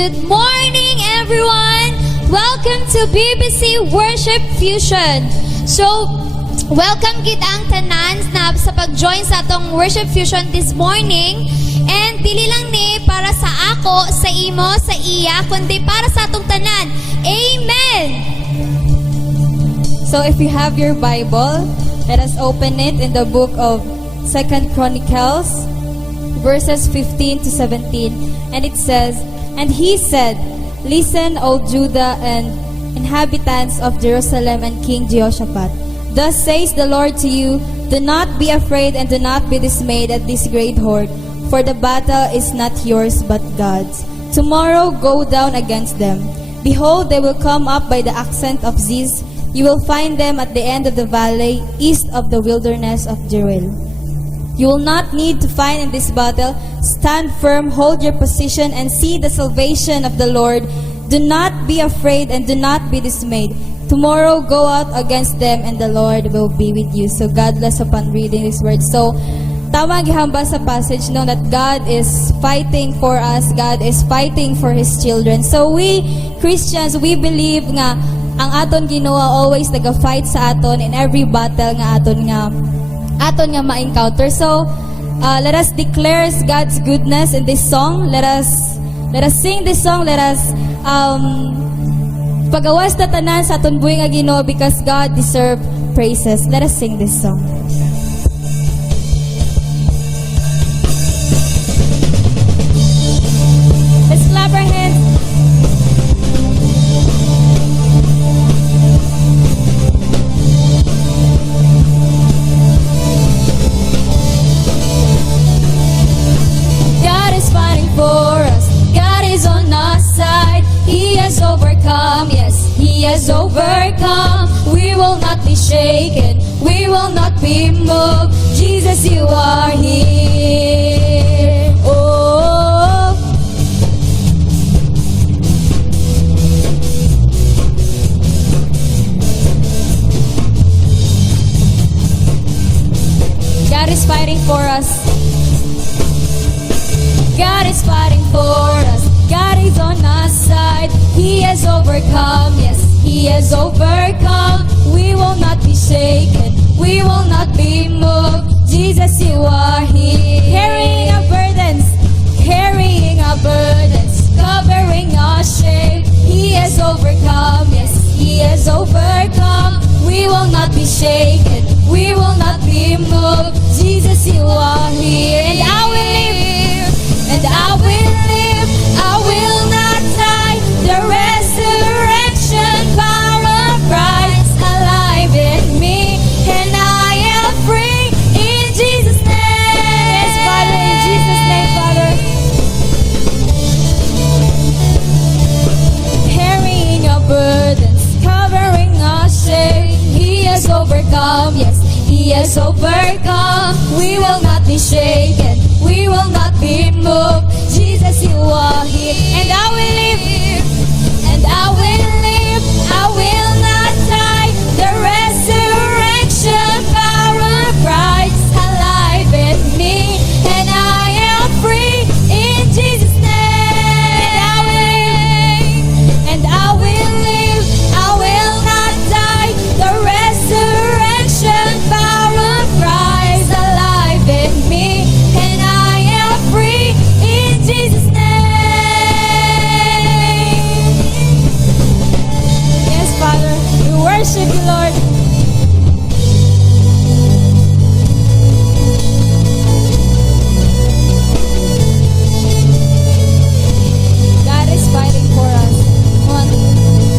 Good morning, everyone! Welcome to BBC Worship Fusion. So, welcome kita ang tanan na sa pag-join sa atong Worship Fusion this morning. And dili lang ni para sa ako, sa imo, sa iya, kundi para sa atong tanan. Amen! So if you have your Bible, let us open it in the book of 2 Chronicles, verses 15 to 17. And it says, "And he said, Listen, O Judah and inhabitants of Jerusalem and King Jehoshaphat. Thus says the Lord to you, Do not be afraid and do not be dismayed at this great horde, for the battle is not yours but God's. Tomorrow go down against them. Behold, they will come up by the ascent of Ziz. You will find them at the end of the valley, east of the wilderness of Jeruel. You will not need to fight in this battle. Stand firm, hold your position, and see the salvation of the Lord. Do not be afraid and do not be dismayed. Tomorrow go out against them, and the Lord will be with you." So God bless upon reading this word. So, tama gihamba sa passage no that God is fighting for us. God is fighting for His children. So we Christians, we believe nga ang aton Ginoo always naga-fight sa aton in every battle nga aton nga ma-encounter. So let us declare God's goodness in this song. Let us sing this song. Let us pagawas na tanan sa aton buhi nga Ginoo because God deserve praises. Let us sing this song. Let's clap our hands. God is fighting for us. God is on our side. He has overcome, yes, He has overcome. We will not be shaken. We will not be moved. Jesus, you are here. Oh, God is fighting for us. God is fighting for us. God is on our side. He has overcome. Yes, He has overcome. We will not be shaken. We will not be moved. Jesus, you are here. Carrying our burdens. Carrying our burdens. Covering our shame. He has overcome. Yes, He has overcome. We will not be shaken. We will not be moved. Jesus, you are here. And I will live. And I will live, I will not die. The resurrection power of Christ alive in me, and I am free in Jesus' name. Yes, Father, in Jesus' name, Father. Carrying our burdens, covering our shame. He has overcome, yes, He has overcome. We will not be shaken. We will not be moved. Jesus, you are here. And I will live. And I will live. I will not die. The resurrection power of Christ alive in me. And I am free in Jesus' name. And I will live. I will not die. The resurrection power of Christ alive in me. And I am free in Jesus' name. Yes, Father. We worship you, Lord. God is fighting for us. Come on,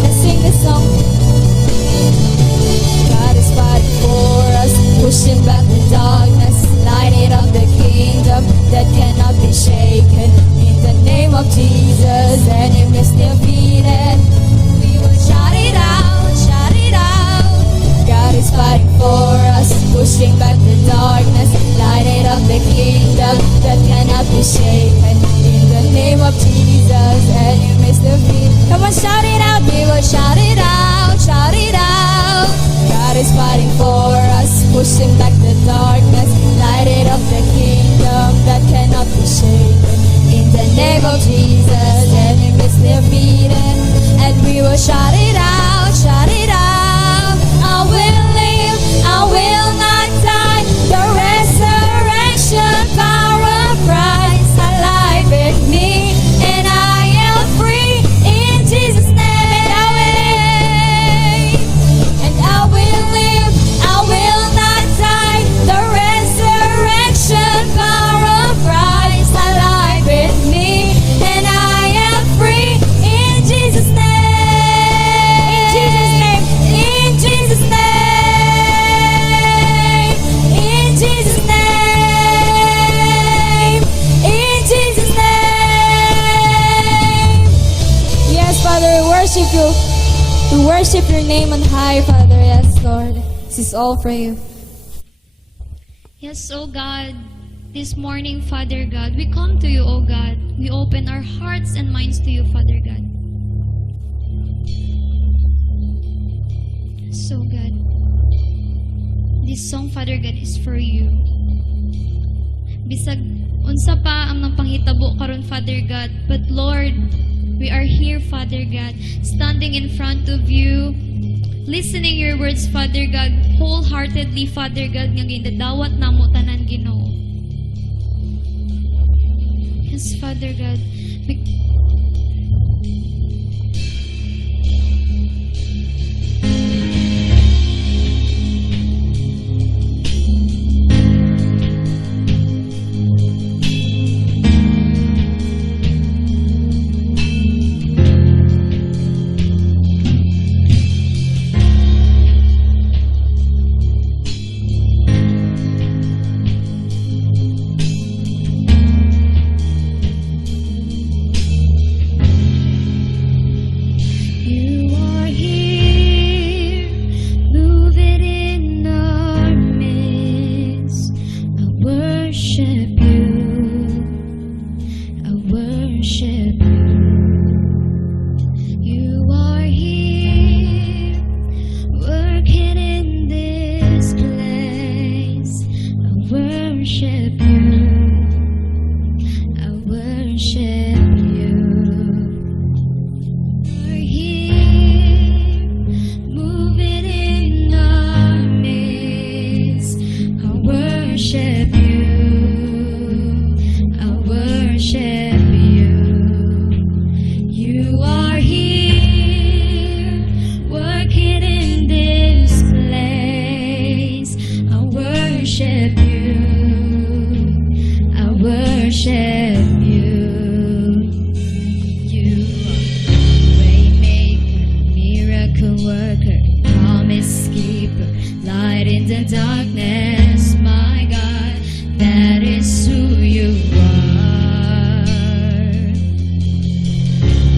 let's sing this song. God is fighting for us, pushing back the darkness, lighting up the kingdom that cannot be shaken. In the name of Jesus, enemies defeated. We will shout it out, shout it out. God is fighting for us, pushing back the darkness, lighting up the kingdom that cannot be shaken. In the name of Jesus, enemies defeated. Come on, shout it out. We will shout it out, shout it out. God is fighting for us, pushing back the darkness, lighting up the kingdom that cannot be shaken. In the name of Jesus, enemies shout it out, shout it out. I will live, I will not die. The resurrection power of Christ alive in me, and I am free in Jesus' name. And I will live, I will not die. The resurrection power of Christ alive in me, and I am free in Jesus' name. In Jesus' name. In Jesus' name. In Jesus' name. Yes, Father, we worship you. We worship your name on high, Father. Yes, Lord. This is all for you. Yes, oh God, this morning, Father God, we come to you, oh God. We open our hearts and minds to you, Father God. So, God, this song, Father God, is for you. Bisag unsa pa ang pangitabo karon, Father God, but Lord, we are here, Father God, standing in front of you, listening your words, Father God, wholeheartedly, Father God, nga gindadawat namo tanan, Ginoo. Yes, Father God.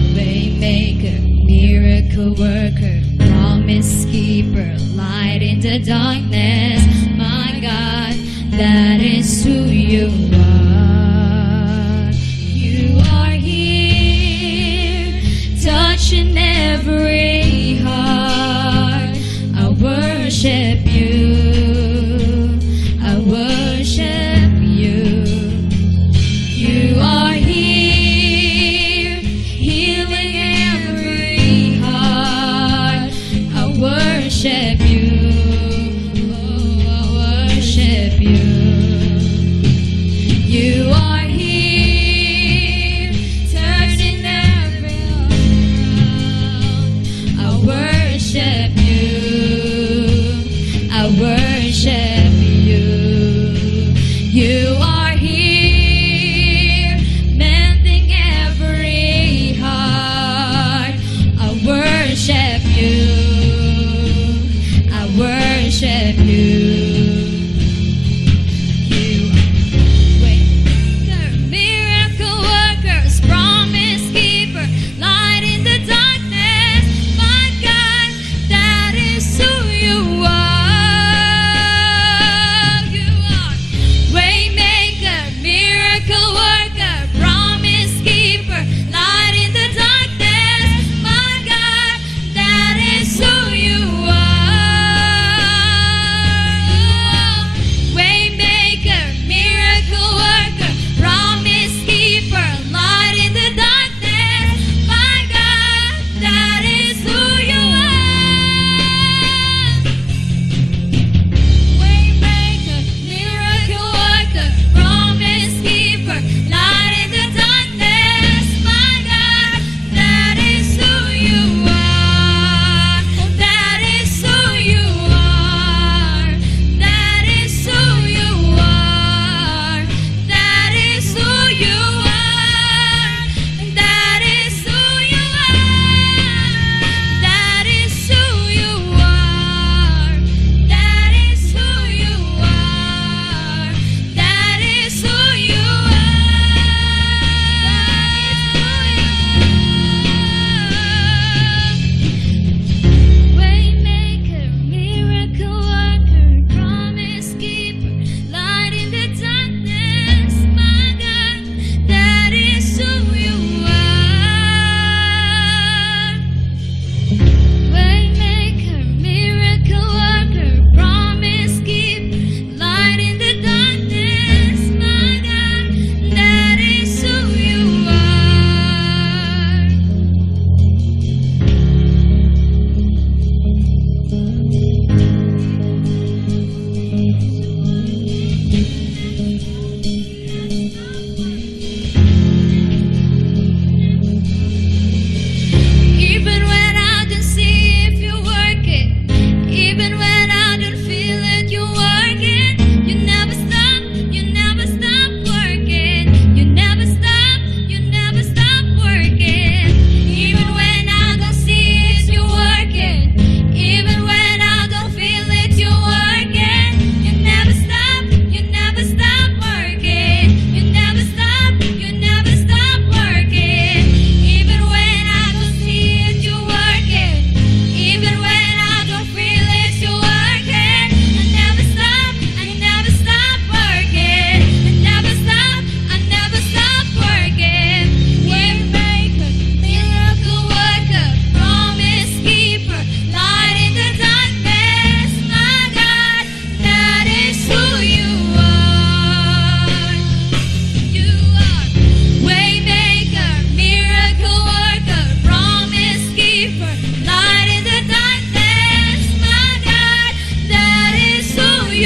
Waymaker,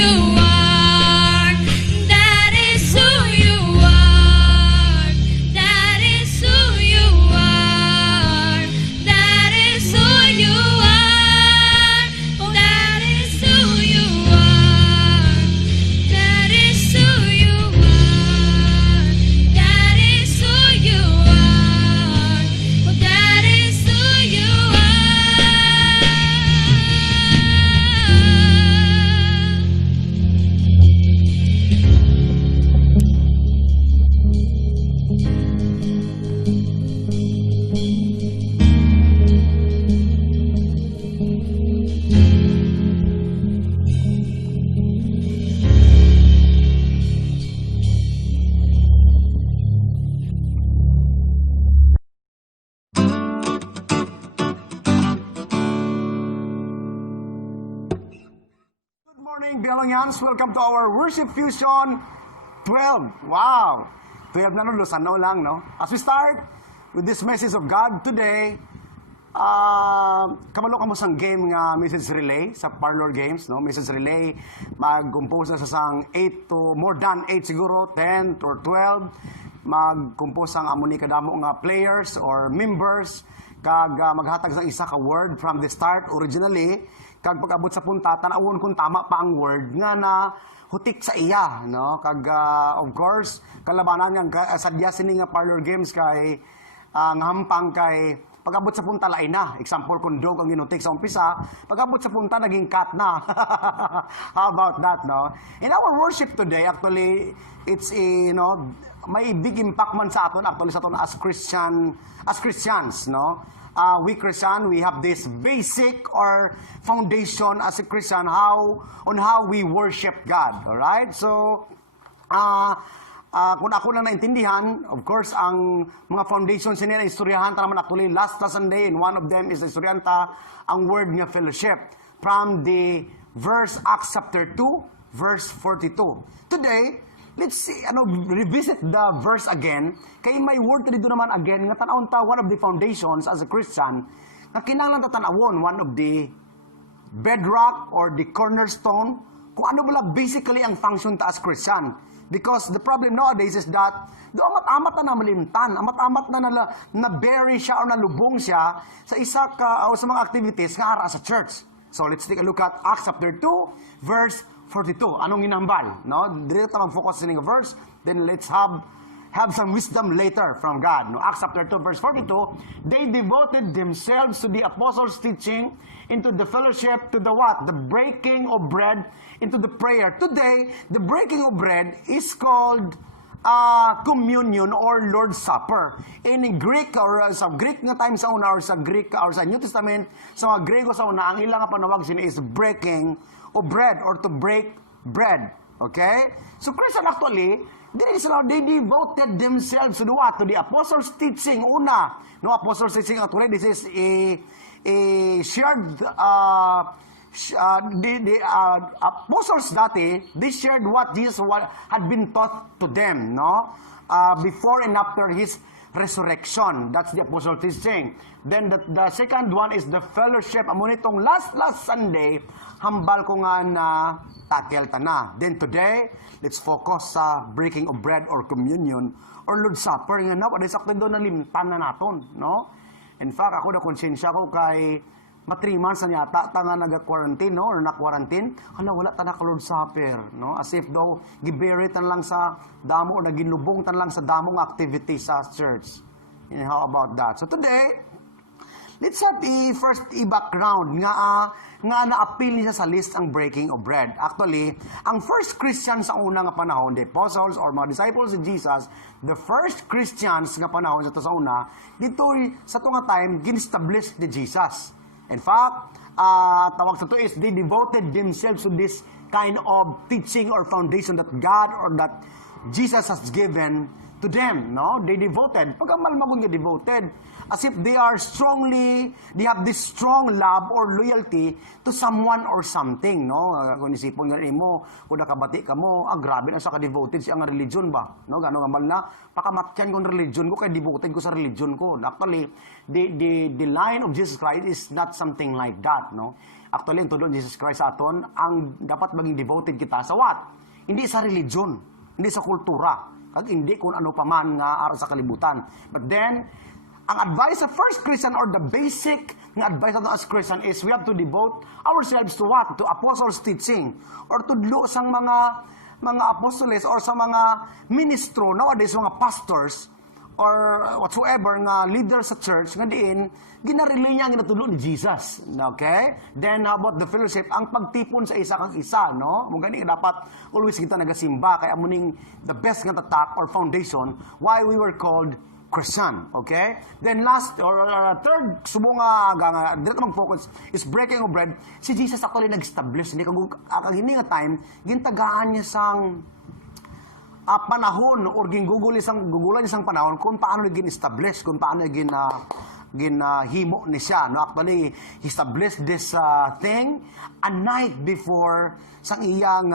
you are. That is who you are. That is who you are. That is who you are. Oh, that is who you are. That is who you are. That is who you are. Oh, that is who you are. Good morning, Belongians. Welcome to our Worship Fusion 12. Wow! 12 na no, Lusano lang, no? As we start with this message of God today, kamalo kamo sang game nga message relay sa Parlor Games, no? Message relay, mag-compose na sa sang 8 to, more than 8 siguro, 10 or 12. Mag-compose ang amuni kadamo nga players or members, kag maghatag sang isa ka word from the start originally, kag pag-abot sa punta, tanawon kung tama pa ang word nga na hutik sa iya, no? Kag of course, kalabanan nga sadya sini nga Parlor Games kay ngahampang kay pag-abot sa punta lain na. Example, kung dog ang ginutik sa umpisa, pag-abot sa punta naging cat na. How about that, no? In our worship today, actually, it's may big impact man sa aton actually sa aton as Christians, no? We Christian, we have this basic or foundation as a Christian on how we worship God. All right? So, kung ako lang naintindihan, of course, ang mga foundations nila istoryahan ta naman actually last Sunday, and one of them is istoryahan ta ang word nga fellowship from the verse Acts chapter 2, verse 42. Today, let's see, revisit the verse again. Kay may word dito naman again, nga tanawon ta, one of the foundations as a Christian, na kinahanglan ta tanawon, one of the bedrock or the cornerstone, kung ano ba basically ang function ta as Christian. Because the problem nowadays is that, do amat-amat na malimtan, amat-amat na bury siya o nalubong siya sa isa ka, o sa mga activities nga ara sa church. So let's take a look at Acts chapter 2, verse 42. Anong ginambal? No? Dito tayo mag-focus sa verse. Then let's have some wisdom later from God. No? Acts chapter 2, verse 42. They devoted themselves to the apostles' teaching, into the fellowship, to the what? The breaking of bread, into the prayer. Today, the breaking of bread is called communion or Lord's Supper. In Greek or sa Greek nga time sa una or sa Greek or sa New Testament, sa mga Grego sa una, ang ilang panawag sila is breaking of bread or to break bread. Okay? So Christian actually, they devoted themselves to the what? To the apostles' teaching. Una, no, apostles' teaching actually, this is a shared the apostles dati, they shared what Jesus had been taught to them, no? Before and after his resurrection. That's the apostle teaching. Then the second one is the fellowship. Amo nitong last Sunday, hambal ko nga na takel ta na. Then today, let's focus sa breaking of bread or communion or Lord's Supper. Nga na, wadai sakto doon na limtan na naton, no? In fact, ako na konsensya ko kay 3 months na yata ta nga nag-quarantine, no? Or na-quarantine. Hala, wala ta na Lord's Supper, no? As if daw, gibury tan lang sa damo o naginlubong tan lang sa damong activity sa church. And how about that? So today, let's have the first background nga na-appeal niya sa list ang breaking of bread. Actually, ang first Christians sa unang panahon, the apostles or mga disciples of Jesus, the first Christians nga panahon sa una, dito sa tunga time, gin-establish ni Jesus. In fact, tawag sa to is they devoted themselves to this kind of teaching or foundation that God or that Jesus has given to them, no? They devoted. Pag ang malmagon nga devoted, as if they have this strong love or loyalty to someone or something, no? Kung isipon nga mo, kung nakabati ka mo, grabe na siya ka-devoted siya ang religion ba? No? Gano'ng amal na, pakamatyan kong religion ko, kaya devoted ko sa religion ko. Actually, the line of Jesus Christ is not something like that, no? actually, ang tulong Jesus Christ sa aton, ang dapat maging devoted kita sa what? Hindi sa religion, hindi sa kultura, kag hindi kung ano pa man nga aron sa kalibutan. But then, ang advice sa first Christian or the basic nga advice nato as Christian is we have to devote ourselves to what? To apostles' teaching or to sang mga apostoles or sa mga ministro, nowadays mga pastors or whatsoever nga leader sa church nga diin ginarelay niya ang ginatulo ni Jesus. Okay? Then how about the fellowship? Ang pagtipon sa isa kang isa, no? Mo gani dapat always kita nagasimba kay amuning the best nga tatak or foundation why we were called Christian. Okay? Then last or third subong nga dito mang focus is breaking of bread. Si Jesus actually nag-establish ni kag hindi nga time gintagaan niya sang panahon or gugulan isang panahon kung paano naging establish, kung paano naging himo ni siya. No? Actually, he established this thing a night before sang iyang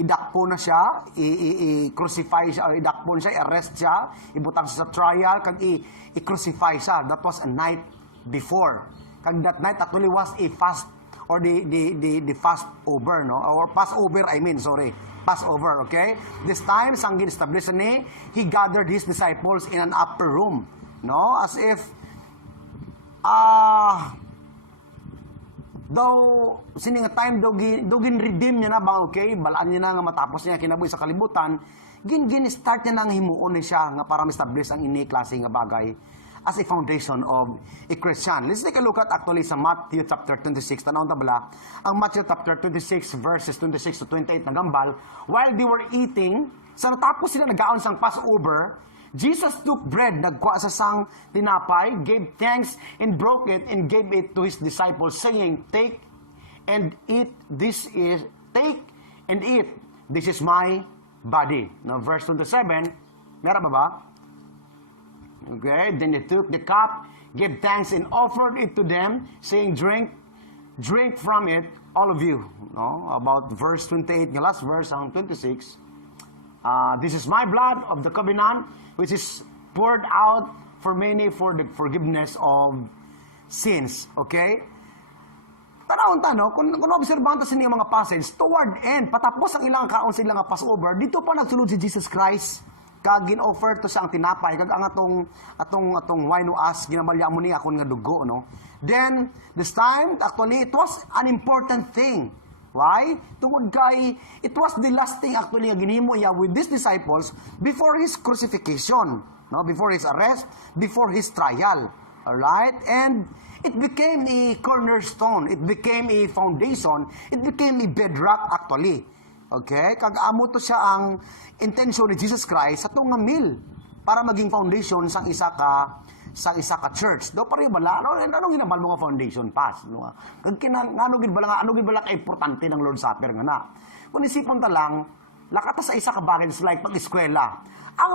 idakpo na siya, i-crucify siya, or idakpo na siya, i-arrest siya, ibutang siya sa trial, kag i-crucify siya. That was a night before. Kag that night actually was a fast or the fast over, no? Or Passover, Passover, okay? This time, sang gin-establish ni, he gathered his disciples in an upper room, no? As if, sining time, daw gin-redeem niya na ba, okay? Balaan niya na nga matapos niya kinabuhi sa kalibutan, gin-start niya na nga himuon niya siya nga para ma-establish ang ini-klase nga bagay as a foundation of a Christian. Let's take a look at actually sa Matthew chapter 26. Tanawang tabla, ang Matthew chapter 26 verses 26 to 28 nagambal, while they were eating, sa natapos sila nagaon sang Passover, Jesus took bread, nagkuha sa sang tinapay, gave thanks, and broke it, and gave it to his disciples, saying, take and eat, take and eat, this is my body. Now, verse 27, meron ba? Okay, then they took the cup, gave thanks, and offered it to them, saying, drink from it, all of you. No? About verse 28, the last verse, on 26. This is my blood of the covenant, which is poured out for many for the forgiveness of sins. Okay? Tanawon no? Kung observanta sa niyang mga passage, toward end, patapos ang ilang kaon sa ilang Passover, dito pa nagsulod si Jesus Christ, kag gin-offer to sa ang tinapay, kag ang atong wine o as, ginabalya mo niya akong nga dugo, no? Then, this time, actually, it was an important thing. Why? Tungod kay, it was the last thing actually nga ginhimo niya with these disciples before his crucifixion, no? Before his arrest, before his trial. Alright? And it became a cornerstone, it became a foundation, it became a bedrock actually. Okay? Kag amo to siya ang intention ni Jesus Christ sa itong meal para maging foundation sang isa ka church. Do pare bala ano ginabal mo nga foundation pass, no? Kag ano gid bala ka importante ng Lord's Supper nga na. Kung isipon ta lang, lakata sa isa ka bagay like pag-eskwela. Ang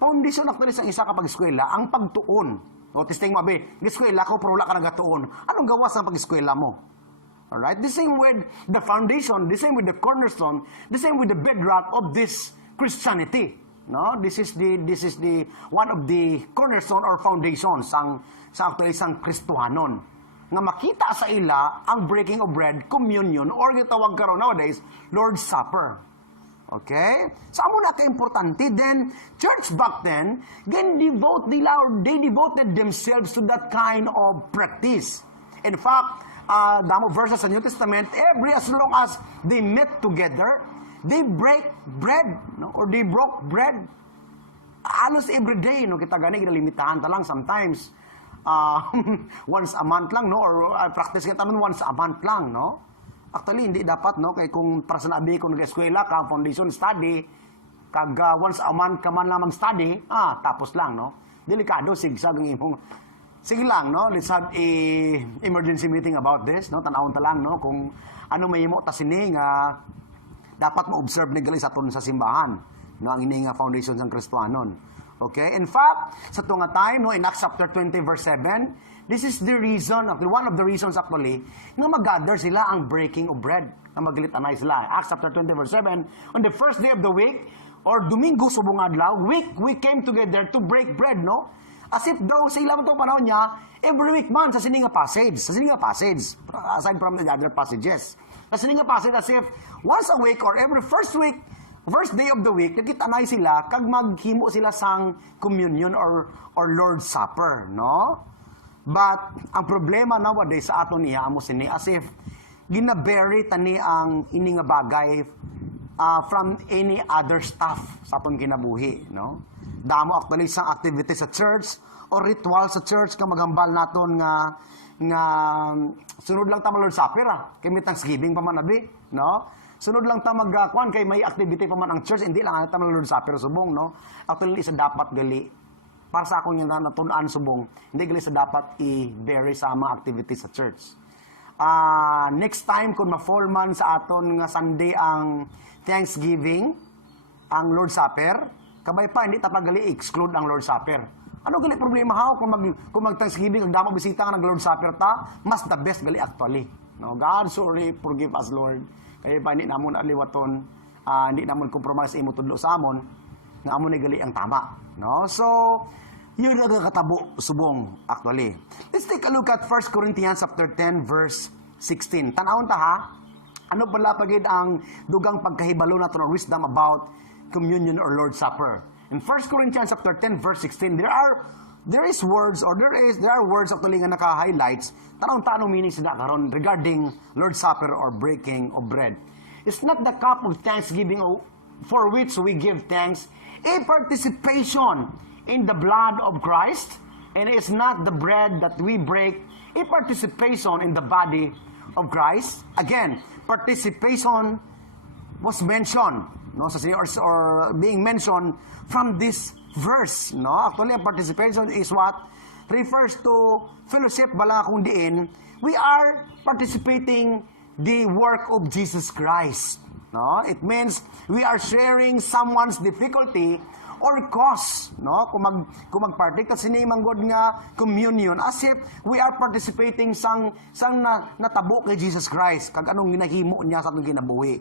foundation actually sa isa ka pag-eskwela, ang pagtuon. O testing mo be, eskwela ko pero wala ka nagatuon. Anong gawas ng pag-eskwela mo? Alright? The same with the foundation, the same with the cornerstone, the same with the bedrock of this Christianity. No? This is the one of the cornerstone or foundations sa actually sang Kristohanon. Nga makita sa ila ang breaking of bread, communion, or gitawag karon nowadays, Lord's Supper. Okay? Sa amo na ka-importante, then, church back then, they devoted themselves to that kind of practice. In fact, damo verses sa New Testament, as long as they met together, they break bread, no? Or they broke bread halos every day, no? Kita gani ginalimitahan ta lang sometimes once a month lang, no? Or practice kita man once a month lang, no? Actually hindi dapat, no? Kay kung para sa nabi kung nag-eskwela ka foundation study kag once a month ka man lamang study, tapos lang, no? Delikado sigsag ang imong. Sige lang, no? Let's have a emergency meeting about this, no? Tanawon ta lang, no? Kung ano mahimo ta sini nga dapat ma-observe ni gali sa aton sa simbahan, no? Ang ini nga foundation sang Kristohanon. Okay? In fact, sa tunga time, no, in Acts chapter 20 verse 7, this is the reason, one of the reasons actually, nga mag-gather sila ang breaking of bread. Na maglitanay sila. Acts chapter 20 verse 7, on the first day of the week, or Domingo subong adlaw, we came together to break bread, no? As if daw sa ilang itong panahon niya, every week man sa sininga passage. Aside from the other passages. Sa sininga passage, as if once a week or every first day of the week, nagkitanay sila, kag maghimo sila sang communion or Lord's Supper, no? But, ang problema nowadays sa ato niya, amo sini, as if, ginabury tani ang ini nga bagay from any other stuff sa atong kinabuhi, no? Damo actually sa activity sa church or ritual sa church ka maghambal naton nga sunod lang ta mag Lord's Supper kay may Thanksgiving pa man abi, no? Sunod lang ta magkuan kay may activity pa man ang church, hindi lang ta mag Lord's Supper subong, no? Actually isa dapat gali para sa akong nga natun-an subong, hindi gali sa dapat i-bury sa mga activities sa church. Next time kung ma-fall man sa aton nga Sunday ang Thanksgiving, ang Lord's Supper, kabay pa, hindi tapos gali exclude ang Lord's Supper. Ano gali problema ha? Kung mag-Thanksgiving, ang damo bisita nga ng Lord's Supper ta, mas the best gali actually. No? God, sorry, forgive us, Lord. Kaya pa, hindi namon aliwaton, hindi namon compromise imo tudlo sa amon, nga amon na gali ang tama. No? So, yun ang kakatabo subong actually. Let's take a look at 1 Corinthians chapter 10, verse 16. Tanawon ta ha? Ano pala pagid ang dugang pagkahibalo nato ng wisdom about communion or Lord's Supper. In 1 Corinthians chapter 10 verse 16, there are words actually nga naka-highlights tanong meaning sa karon regarding Lord's Supper or breaking of bread. It's not the cup of thanksgiving for which we give thanks, a participation in the blood of Christ, and it's not the bread that we break, a participation in the body of Christ. Again, participation was mentioned, no, or being mentioned from this verse, no. Actually, participation is what refers to fellowship bala kung diin we are participating the work of Jesus Christ, no. It means we are sharing someone's difficulty or cause, no. Kung magpartake kasi ni manggod nga communion, as if we are participating sang natabo kay Jesus Christ kag anong ginahimo niya sa atong kinabuhi.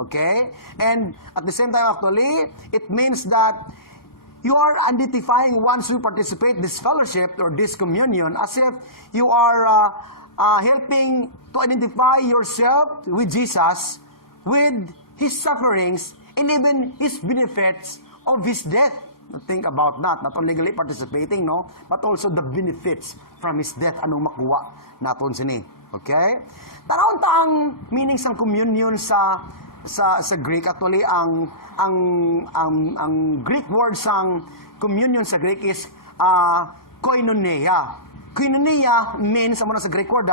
Okay? And at the same time, actually, it means that you are identifying once you participate this fellowship or this communion as if you are helping to identify yourself with Jesus, with His sufferings, and even His benefits of His death. Think about that. Not only participating, no, but also the benefits from His death. Anong makuha naton sini. Okay? Tanawon ta ang meaning sang communion sa Greek. Actually ang Greek word sang communion sa Greek is koinonia. Koinonia means, sa Greek word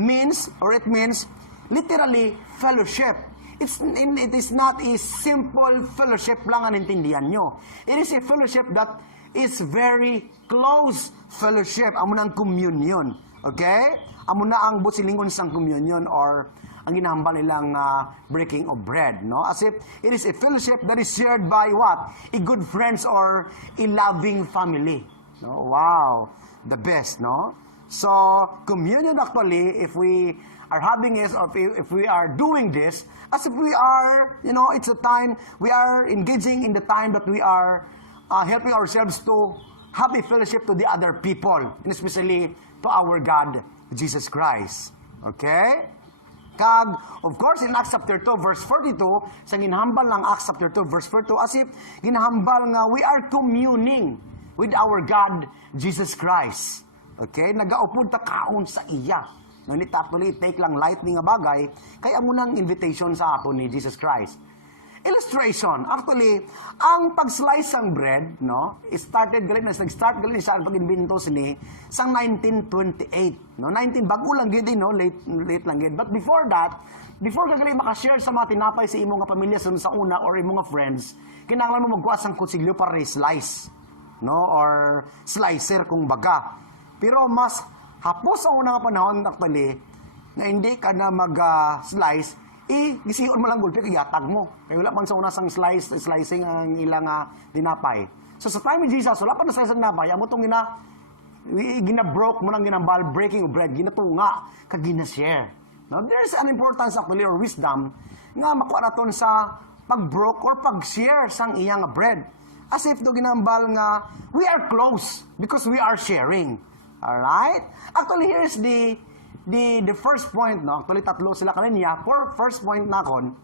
means, or it means literally fellowship. It is not a simple fellowship lang ang intindihan nyo. It is a fellowship that is very close fellowship. Amo na ang communion. Okay? Amo na ang busilingon sang communion or ang ginahambal nilang breaking of bread, no? As if it is a fellowship that is shared by what? A good friends or a loving family. No? Wow, the best, no? So, communion actually, if we are having this, or if we are doing this, as if we are, it's a time, we are engaging in the time that we are helping ourselves to have a fellowship to the other people, and especially to our God, Jesus Christ. Okay? Kag, of course, in Acts chapter 2, verse 42, sa ginahambal ng Acts chapter 2, verse 42, as if ginahambal nga we are communing with our God, Jesus Christ. Okay? Nagaupod ta kaon sa iya. Ngunit actually, take lang lightning nga bagay, kaya mo nang invitation sa ato ni Jesus Christ. Illustration. Actually, ang pag-slice ng bread, no, nag-start galit siya ang pag-invento sini sang 1928, no, bago lang gid, no, late lang gid. But before that, before ka gali maka-share sa mga tinapay sa imong nga pamilya sa una or imong nga friends, kinahanglan mo magkuha sang kutsilyo para i-slice, no, or slicer kung baga. Pero mas hapos ang unang panahon actually na hindi ka na mag-slice, gisiyon mo lang gulpi, kayatag mo. Kaya wala man sa una sang slicing ang ilang dinapay. So sa time of Jesus, wala pa na slice ang dinapay, amo itong gina-broke mo ng ginambal, breaking of bread, ginatunga, kag gina-share. Now, there's an importance actually, or wisdom, nga makuha naton sa pag-broke or pag-share sang iyang bread. as if do ginambal nga we are close because we are sharing. Alright? Actually, here's the first point, no? Actually, tatlo sila kaninya. For first point na kon,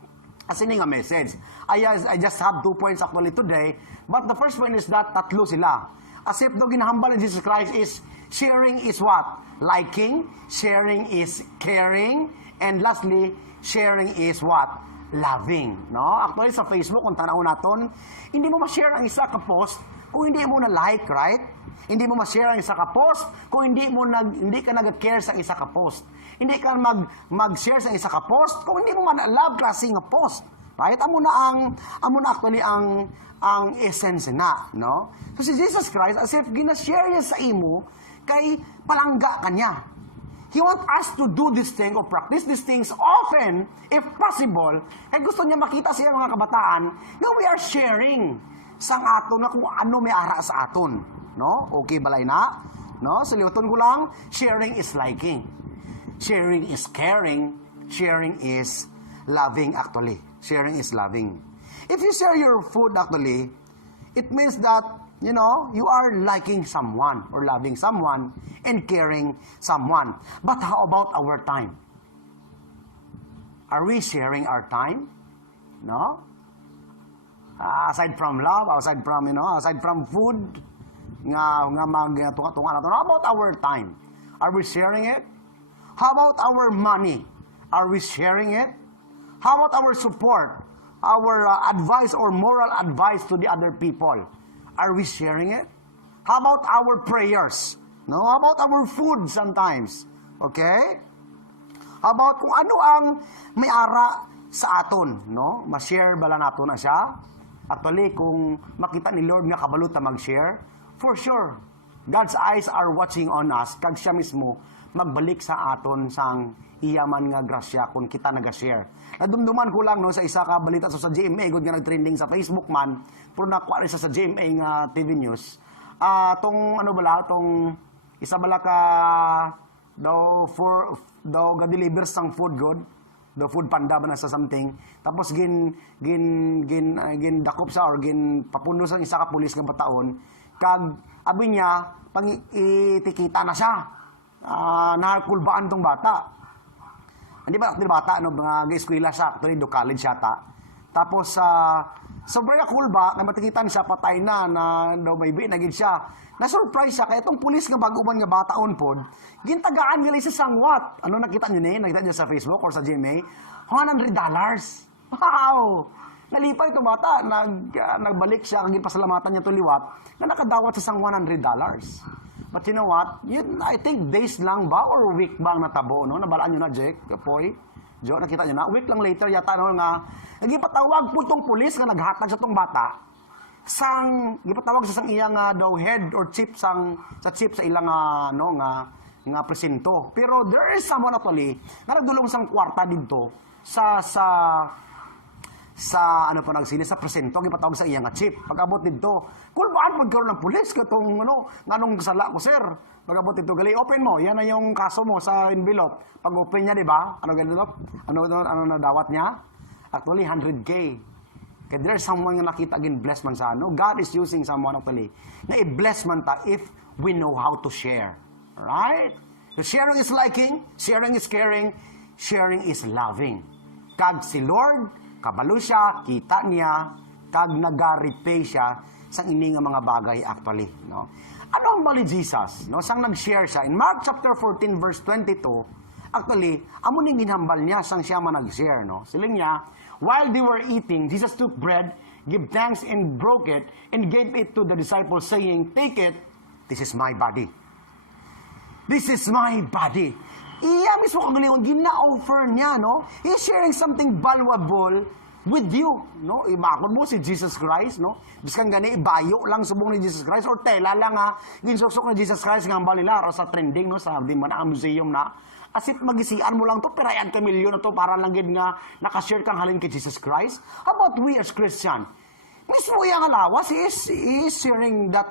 as in nga message. I just have 2 points actually today, but the first point is that tatlo sila. As if do ginahambal ni Jesus Christ is sharing is what? Liking, sharing is caring, and lastly, sharing is what? Loving, no? Actually, sa Facebook, kung tanaw naton, hindi mo ma-share ang isa ka post kung hindi mo na like, right? Hindi mo ma-share ang isa ka post kung hindi ka nag-care sa isa ka post. Hindi ka mag-share sa isa ka post kung hindi mo man love klase nga post. Right? Amo na actually ang essence na, no? So si Jesus Christ, as if gina-share niya sa imo, kay palangga kanya. He wants us to do this thing or practice these things often, if possible. Kaya gusto niya makita siya mga kabataan na we are sharing sang aton na kung ano may ara sa aton. No? Okay balay na? No? Saliuton ko lang, sharing is liking. Sharing is caring. Sharing is loving actually. Sharing is loving. If you share your food actually, it means that you are liking someone or loving someone and caring someone. But how about our time? Are we sharing our time? No? Aside from love, aside from food, nga magtunga-tunga natin. How about our time? Are we sharing it? How about our money? Are we sharing it? How about our support? Our advice or moral advice to the other people? Are we sharing it? How about our prayers? No? How about our food sometimes? Okay? How about kung ano ang may ara sa aton? No? Ma-share bala nato na siya? Actually, kung makita ni Lord nga kabalot na mag-share, for sure, God's eyes are watching on us, kag siya mismo magbalik sa aton sang iyaman nga grasya kung kita nag-share. Nadumduman ko lang no, sa isa ka balita sa GMA, good nga nag-trending sa Facebook man, pero nakuha rin sa GMA nga TV News. Tong isa bala ka daw ga-deliver sang food good, the food panda ba na sa something, tapos gin dakop sa or gin papuno sa isa ka pulis nga bataon, kag abi niya pang itikita na siya, nakulbaan tong bata. Hindi ba actually bata, mga eskwela siya, actually do college siya ta. Tapos, sobrang cool ba, na matikitan siya, patay na daw may naging siya. Na-surprise siya, kaya itong pulis nga baguman nga bataon po, gintagaan nila isa sangwat. Ano nakita niyo na nakita niyo sa Facebook or sa GMA? $100. Wow! Nalipay itong bata, nagbalik siya, kaging pasalamatan niya itong liwat, na nakadawat sa sang $100. But you know what? I think days lang ba or week ba ang natabo, no? Nabalaan nyo na, Jake, Poy, Joe, nakita nyo na. Week lang later yata, nga, nagipatawag po itong pulis nga naghatag sa itong bata, gipatawag sa iyang daw head or chief sa ilang nga presinto. Pero there is someone actually na nagdulong sang kwarta dito sa sa presento gipatawag sa iya nga chief. Pag-abot dito, kulbaan magkaroon ng pulis katong nganong sala ko sir. Pag-abot dito gali, open mo. Yan na yung kaso mo sa envelope. Pag-open niya, di ba? Ano envelope? Ano na dawat niya? Actually 100K. Kaya there's someone nga nakita again bless man sa God is using someone actually na i-bless man ta if we know how to share. Right? So sharing is liking, sharing is caring, sharing is loving. Kag si Lord kabalo siya, kita niya, kag nag-repay siya sa ini nga mga bagay actually, no? Ano ang bali Jesus, no? Sang nag-share siya in Mark chapter 14 verse 22, actually, amo ning ginhambal niya sang siya man nag-share, no? Siling niya, while they were eating, Jesus took bread, gave thanks and broke it and gave it to the disciples saying, "Take it, this is my body." This is my body. Iya mismo kagalingon, gina-offer niya, no? He's sharing something valuable with you, no? Imakon mo si Jesus Christ, no? Biskan gani, bayo lang subong ni Jesus Christ or tela lang ginsusok ni Jesus Christ nga balila sa trending, no? Sa di man ang museum na. As if magisian mo lang to, perayan ka milyon na to para lang gid nga nakashare kang halin kay Jesus Christ. How about we as Christian? Mismo yung alawas, he is sharing that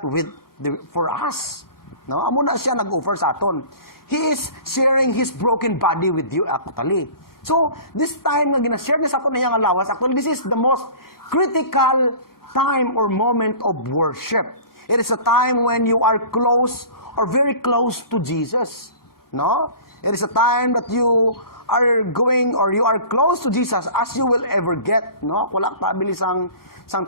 for us. No? Amo na siya nag-offer sa aton. He is sharing His broken body with you actually. So, this time na ginashare niya sa aton na yung alawas, actually, this is the most critical time or moment of worship. It is a time when you are close or very close to Jesus. No? It is a time that you are going or you are close to Jesus as you will ever get. No? Wala pabilis ang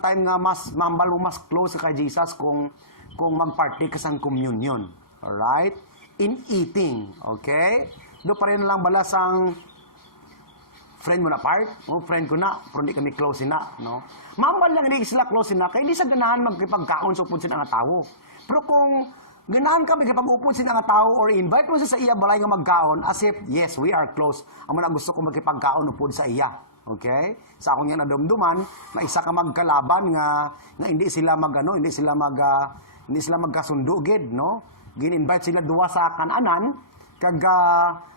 time nga mas mambal mo mas close ka kay Jesus kung magpartake ka sa communion. Alright? In eating. Okay? Do pa rin lang balas ang friend mo na part, friend ko na, pero hindi kami close na, no? Mambal lang hindi sila close na, kaya hindi sa ganahan magkipagkaon sa upod sila nga tao. Pero kung ganahan ka magkipag-upod sila nga tao or invite mo sa iya balay nga magkaon, as if, yes, we are close. Ang mga gusto ko magkipagkaon upod sa iya. Okay? Sa akong yan nadumduman, na isa ka magkalaban nga hindi sila hindi sila magkasundo gid, no? Gin-invite sila duwa sa kananan, kag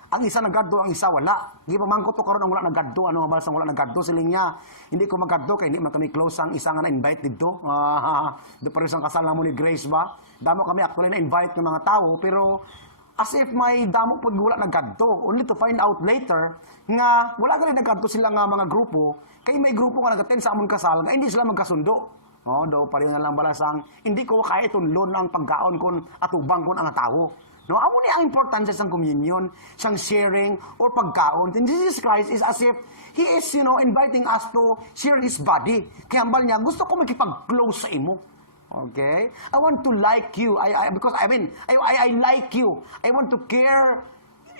ang isa naggadto, ang isa wala. Di pa man ko to karon ang wala naggadto, ano nga wala naggadto siling niya. Hindi ko maggadto kay hindi man kami close ang isa nga na-invite dito. Do pa rin sang kasal mo ni Grace ba? Damo kami actually na-invite ng mga tao, pero as if may damo pud wala naggadto. Only to find out later nga wala gali naggadto sila nga mga grupo, kay may grupo nga nag-attend sa amon kasal nga hindi sila magkasundo. Daw pa rin nga lang balasang hindi ko kaya tunlon ang pagkaon kon atubang kon ang tao. No, amo ni ang importansya sa communion, siyang sharing or pagkaon. And Jesus Christ is as if He is, inviting us to share His body. Kaya ambal niya, gusto ko makipag-close sa imo. Okay? I want to like you. Because I like you. I want to care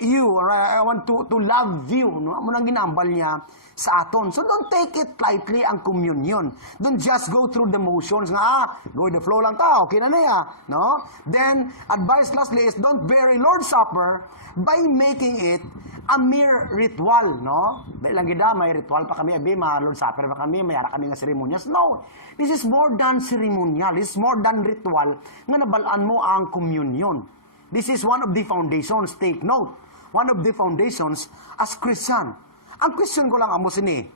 you. Or I want to love you. No? Amo nang ginambal niya sa aton. So don't take it lightly ang communion. Don't just go through the motions nga, go with the flow lang ta, okay na niya. No? Then, advice lastly is don't vary Lord's Supper by making it a mere ritual. No? Dahil lang gida, may ritual pa kami, Lord's Supper pa kami, may ara kami nga seremonyas. No, this is more than ceremonial. This is more than ritual nga nabalaan mo ang communion. This is one of the foundations, take note, one of the foundations as Christian. Ang question ko lang amo sini,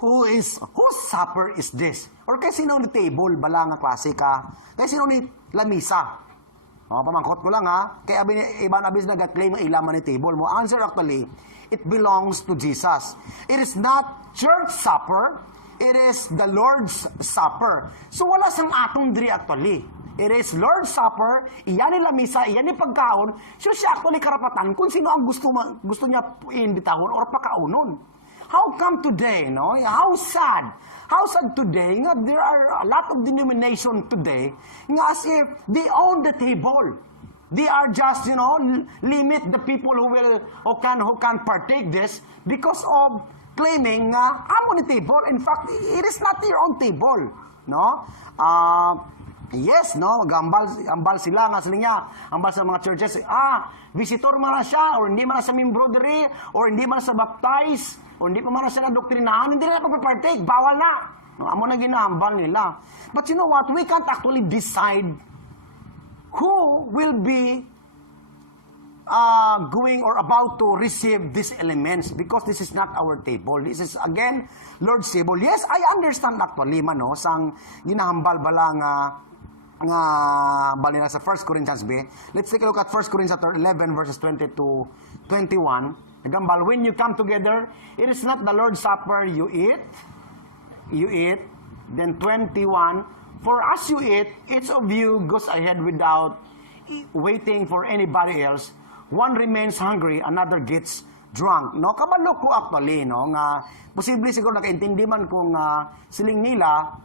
whose supper is this? Or kay sino ni table, bala nga klase ka? Kay sino ni lamisa? Pamangkot ko lang ha. Kaya iba na bis nag-claim ang ilaman ni table mo. Answer actually, it belongs to Jesus. It is not church supper, it is the Lord's Supper. So wala sang atong diri actually. It is Lord's Supper, iyan ni lamisa, iyan ni pagkaon. So siya actually karapatan kung sino ang gusto niya imbitahon or pakaunon. How come today, no? How sad today nga there are a lot of denomination today nga as if they own the table. They are just, limit the people who can partake this because of claiming nga amo ni table. In fact, it is not their own table, no? Yes, no, gambal sila nga sila niya. Ambal sa mga churches, visitor man na siya, or hindi man na sa membro diri, or hindi man na sa baptize, or hindi pa man na siya na doktrinahan, hindi na pagpapartake, bawal na. No, amo na ginahambal nila. But you know what? We can't actually decide who will be going or about to receive these elements because this is not our table. This is, again, Lord's table. Yes, I understand actually, sang ginahambal bala nga balina sa 1 Corinthians B. Let's take a look at 1 Corinthians 11 verses 20 to 21. Nagambal, when you come together, it is not the Lord's Supper you eat. Then 21, for as you eat, each of you goes ahead without waiting for anybody else. One remains hungry, another gets drunk. No, kabalo ko actually, no, nga posible siguro nakaintindi man kung siling nila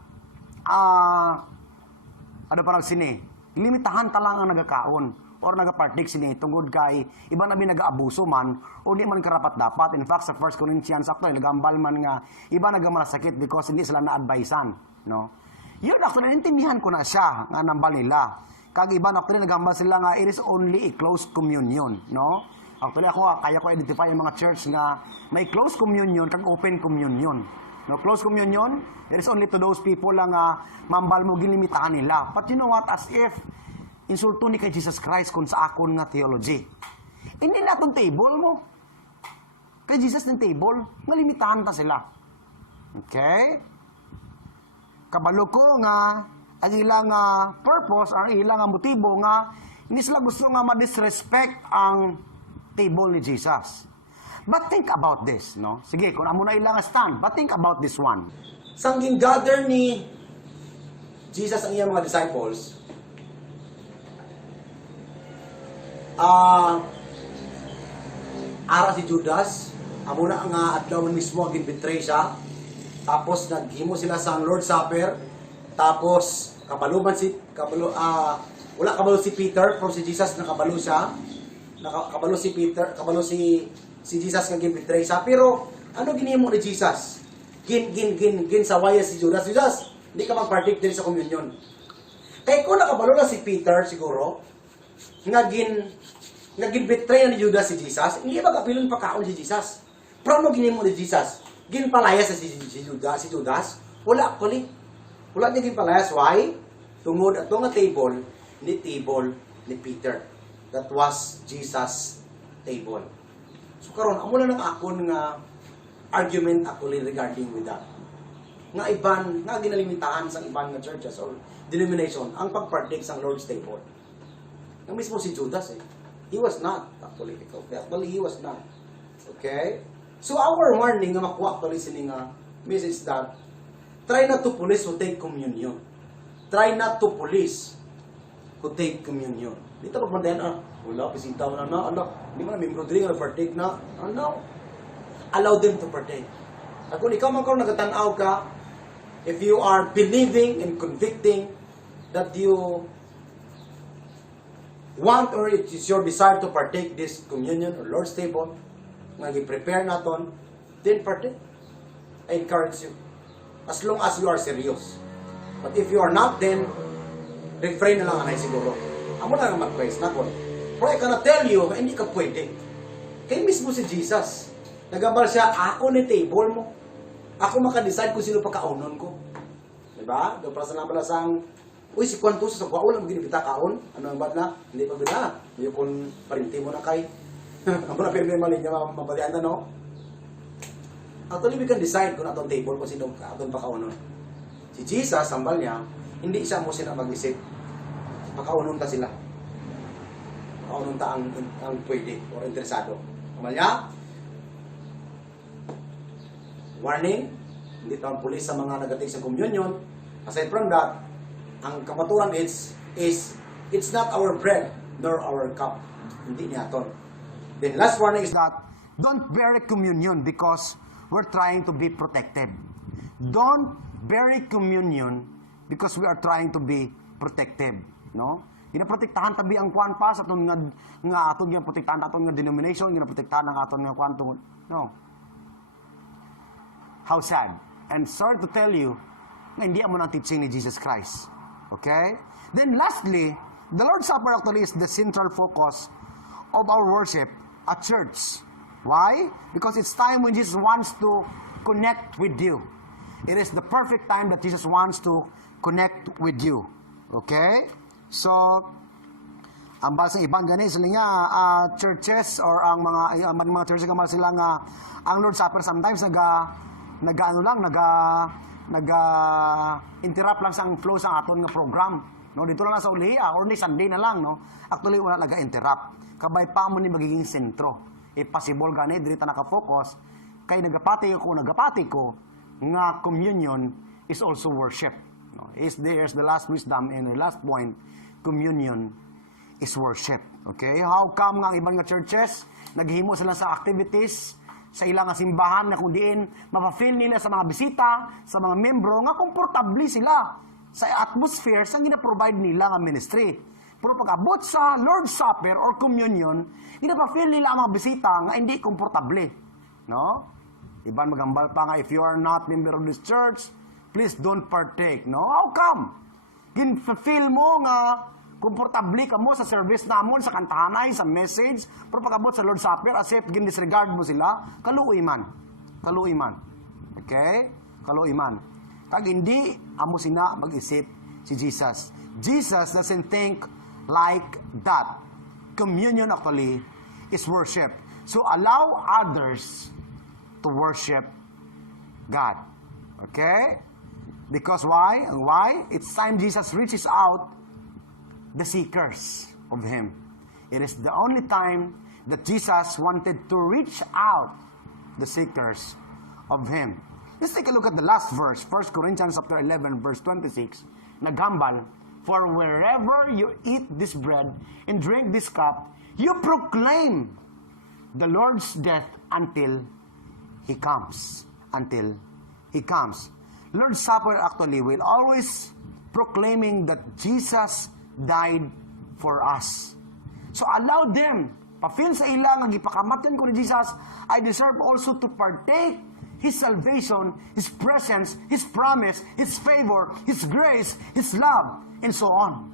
ano pa sini, limitahan ta lang ang nagakaon or nagapartake sini tungod kay iba na nag-aabuso man o di man karapat dapat. In fact, sa 1 Corinthians actually nagambal man nga iba nagamalasakit because hindi sila na-advisean, no. Yun actually intindihan ko na siya nga nambal nila. Kag iba actually nagambal sila nga it is only a close communion, no. Actually kaya ko identify yung mga church nga may close communion kag open communion. No, close communion, it is only to those people lang mambal mo gilimitahan nila. But you know what? As if insulto ni kay Jesus Christ kung sa akon nga theology. Hindi na itong table mo. Kay Jesus ng table, malimitahan ta sila. Okay? Kabalo ko nga ang ilang purpose, ang ilang motibo nga hindi sila gusto nga ma-disrespect ang table ni Jesus. But think about this, no? Sige, kung amo na ilang stand, but think about this one. Sang gather ni Jesus ang iyang mga disciples, ara si Judas, amo na nga adlaw mismo ginbetray siya. Tapos naghimo sila sa Lord's Supper. Tapos wala kabalo si Peter, pero si Jesus nakabalo siya. Nakabalo si Peter, kabalo si Jesus nga ginbetray siya. Pero ano ginhimo ni Jesus? Gin sawaya si Judas. Judas, hindi ka mag-partake din sa communion. Kaya kung nakabalo na si Peter siguro, nga ginbetray na ni Judas si Jesus, hindi ba kapilon pagkaon si Jesus? Pero ano ginimo ni Jesus? Ginpalaya sa si Judas? Wala niya ginpalayas. Why? Tungod at nga table ni Peter. That was Jesus' table. So karon amo na lang akon nga argument actually regarding with that. Nga ginalimitahan sa iban nga churches or denomination ang pagpartake sa Lord's table. Ang mismo si Judas he was not actually. Actually, he was not. Okay? So our warning nga makuha actually sini nga message that try not to police who take communion. Try not to police who take communion. Dito pa pantayan, wala, pisintaw na, hindi mo na, membro dili nga partake na, allow them to partake. At kung ikaw man karon nagatanaw ka, if you are believing and convicting that you want or it is your desire to partake this communion or Lord's table, nga gi-prepare naton, then partake. I encourage you. As long as you are serious. But if you are not, then refrain na lang anay siguro. Amo na nga mag-praise na ko. Pero I cannot tell you, hindi ka pwede. Kaya mismo si Jesus, nagambal siya, ako ni table mo. Ako maka-decide kung sino pagkaunon ko. Diba? Doon para sa nabalasang, uy, si Kwanto sa kwaon, ang ginipita kaon. Ano ang bad na? Hindi pa bida. Hindi kung parinti mo na kay. Amo na pirmi malin niya mabalian na, no? Actually, we can decide kung atong table kung sino atong pakaunon. Si Jesus, sambal niya, hindi siya mo sila mag-isip. Pakaunon ta sila. Pakaunon ta ang pwede o interesado. Sambal niya, warning, hindi taon pulis sa mga nagatig sa communion. Aside from that, ang kamaturan is it's not our bread nor our cup. Hindi niya aton. Then last warning is That don't bury communion because we're trying to be protected. Don't bury communion because we are trying to be protected, no? Ginaprotektahan tabi ang kwan pa sa aton nga aton nga protektahan aton nga denomination, ginaprotektahan ang aton nga kwan tungod. No. How sad. And sorry to tell you, na hindi mo ng teaching ni Jesus Christ. Okay? Then lastly, the Lord's Supper actually is the central focus of our worship at church. Why? Because it's time when Jesus wants to connect with you. It is the perfect time that Jesus wants to connect with you. Okay? So, ang bala sa ibang ganit sila nga churches or ang mga churches nga sila nga ang Lord's Supper sometimes interrupt lang sa flow sa aton nga program. No, dito lang sa uliha or ni Sunday na lang, no. Actually wala naga-interrupt. Kabay pa mo ni magiging sentro. If possible gani diri ta naka-focus kay nagapati ko nga communion is also worship. No, there's the last wisdom and the last point, communion is worship. Okay? How come nga ang ibang nga churches naghimo sila sa activities sa ilang nga simbahan na kung diin mapa-feel nila sa mga bisita, sa mga membro nga komportable sila sa atmosphere sa gina-provide nila nga ministry. Pero pag abot sa Lord's Supper or communion, gina-feel nila ang mga bisita nga hindi komportable. No? Iban magambal pa nga, if you are not member of this church, please don't partake. No? How come? Gin-feel mo nga komportable ka mo sa service namon, sa kantahanay, sa message, pero pag abot sa Lord's Supper, as if gin-disregard mo sila, kaluoy man. Okay? Kaluoy man. Kag hindi, amo sina mag-isip si Jesus. Jesus doesn't think like that. Communion actually is worship. So allow others to worship God. Okay? Because why? And why? It's time Jesus reaches out the seekers of Him. It is the only time that Jesus wanted to reach out the seekers of Him. Let's take a look at the last verse, 1 Corinthians chapter 11, verse 26. naghambal, for wherever you eat this bread and drink this cup, you proclaim the Lord's death until He comes. Until He comes. Lord's Supper actually will always proclaiming that Jesus died for us. So allow them, pa-feel sa ilang, ang ipakamatyan ko ni Jesus, I deserve also to partake His salvation, His presence, His promise, His favor, His grace, His love, and so on.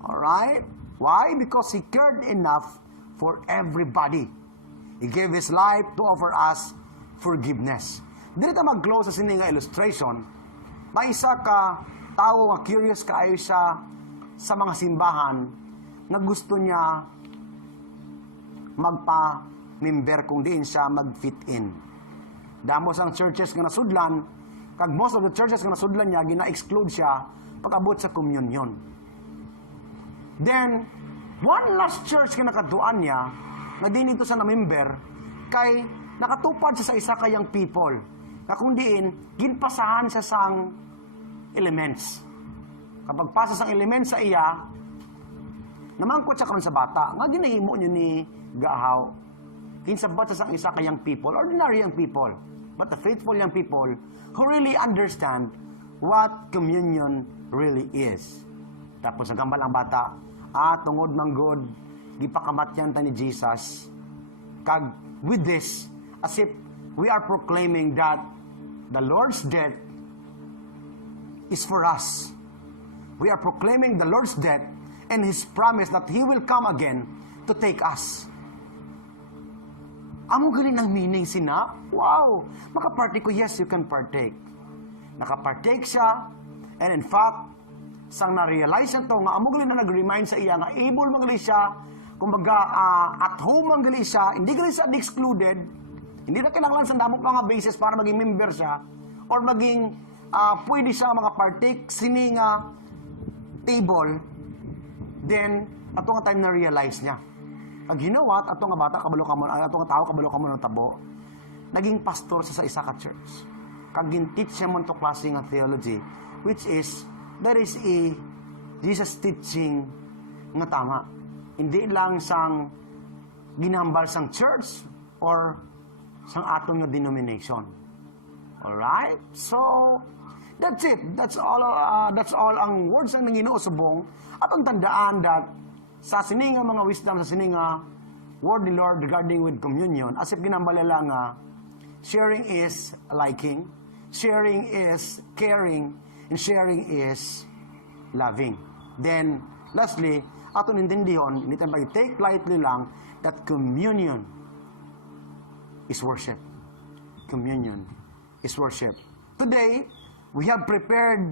Alright? Why? Because He cared enough for everybody. He gave His life to offer us forgiveness. Dito ta mag-close sa sining nga illustration, may isa ka tao nga curious kaayo siya sa mga simbahan na gusto niya magpa-member kung diin siya mag-fit in. Damos ang churches nga nasudlan, kag most of the churches nga nasudlan niya, gina-exclude siya pag-abot sa communion. Then, one last church nga nakaduan niya, na din ito sa na-member, kay nakatupad siya sa isa kayang people, na kung diin, ginpasahan siya sang elements. Kapag pasa sang elements sa iya, namangkot siya karon sa bata, nga ginahimo niyo ni Gahaw, kinsabat sa isa kayang people, ordinary young people, but the faithful young people who really understand what communion really is. Tapos nagambal ang bata, tungod mang good, gipakamatyan ta ni Jesus. Kag with this, as if we are proclaiming that the Lord's death is for us. We are proclaiming the Lord's death and His promise that He will come again to take us. Amo galing ng meaning sina? Wow! Makapartake ko, yes, you can partake. Nakapartake siya, and in fact, sang na-realize na to, nga amo galing na nag-remind sa iya, nga able mangali siya, kumbaga, at home mangali siya, hindi gali siya excluded, hindi na kailangan sa damo pa nga basis para maging member siya, or maging, pwede siya makapartake, sini nga table, then, ato nga time na-realize niya. Pag ginawat, ato nga bata, kabalo ka mo, ato nga tao, kabalo ka mo ng tabo, naging pastor sa isa ka church. Kag gin-teach siya mo ito klase nga theology, which is, there is a Jesus teaching nga tama. Hindi lang sang ginambal sang church or sang atong nga denomination. Alright? So, that's it. That's all ang words ng Ginoo subong. At ang tandaan that sa sininga mga wisdom, sa sininga word ni Lord regarding with communion, as if ginambala lang sharing is liking, sharing is caring, and sharing is loving. Then, lastly, aton intindihon, hindi tayo take lightly lang that communion is worship. Communion is worship. Today, we have prepared,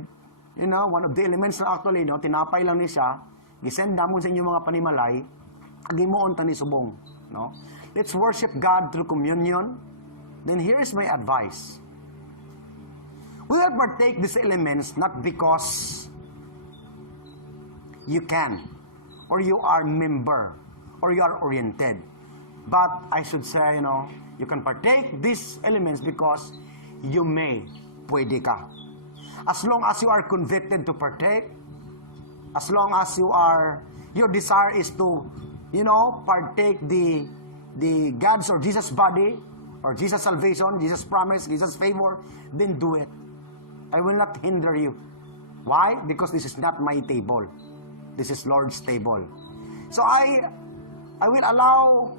one of the elements na actually, tinapay lang ni siya, gisend damon sa inyong mga panimalay, agimuon ta ni subong. No? Let's worship God through communion. Then here is my advice. We will partake these elements not because you can, or you are member, or you are oriented. But I should say, you can partake these elements because you may, pwede ka. As long as you are convicted to partake, as long as your desire is to, partake the God's or Jesus' body, or Jesus' salvation, Jesus' promise, Jesus' favor, then do it. I will not hinder you. Why? Because this is not my table. This is Lord's table. So I will allow